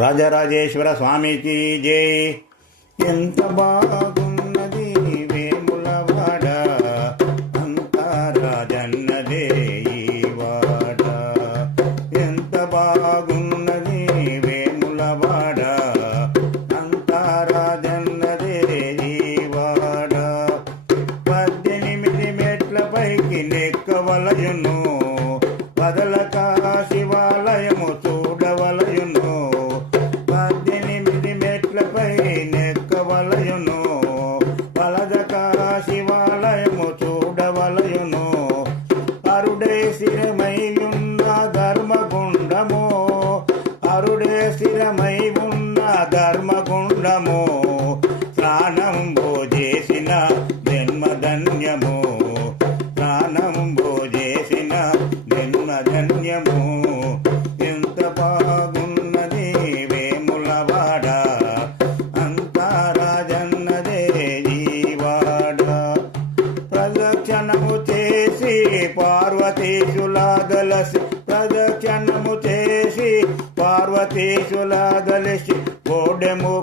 రాజరాజేశ్వర స్వామికి జై. ఎంత బాగున్నది వేములవాడ, అంతా రాజన్నదే ఈ వాడ. ఎంత బాగున్నది వేములవాడ, అంతా రాజన్నదే ఈ వాడ. 18 మెట్ల పైకి నెక్కవలయును, కదలక శివాలయము చూడవలయును. 18 మెట్లపై నెక్కవలయును, పలదక శివాలయము చూడవలయును. అరుడే స్థిరమై ఉన్న ధర్మగుండము, అరుడే స్థిరమై ఉన్న ధర్మగుండము. స్నానంబు చేసిన జన్మధన్యము, స్నానంబు చేసిన జన్మధన్యము. ఎంత బాగున్నది వేములవాడ, అంతా రాజన్నదే జీవాడ. ప్రదక్షిణము చేసి పార్వతీశులా గలసి, ప్రదక్షిణము చేసి పార్వతీశులా గలసి, కోడెము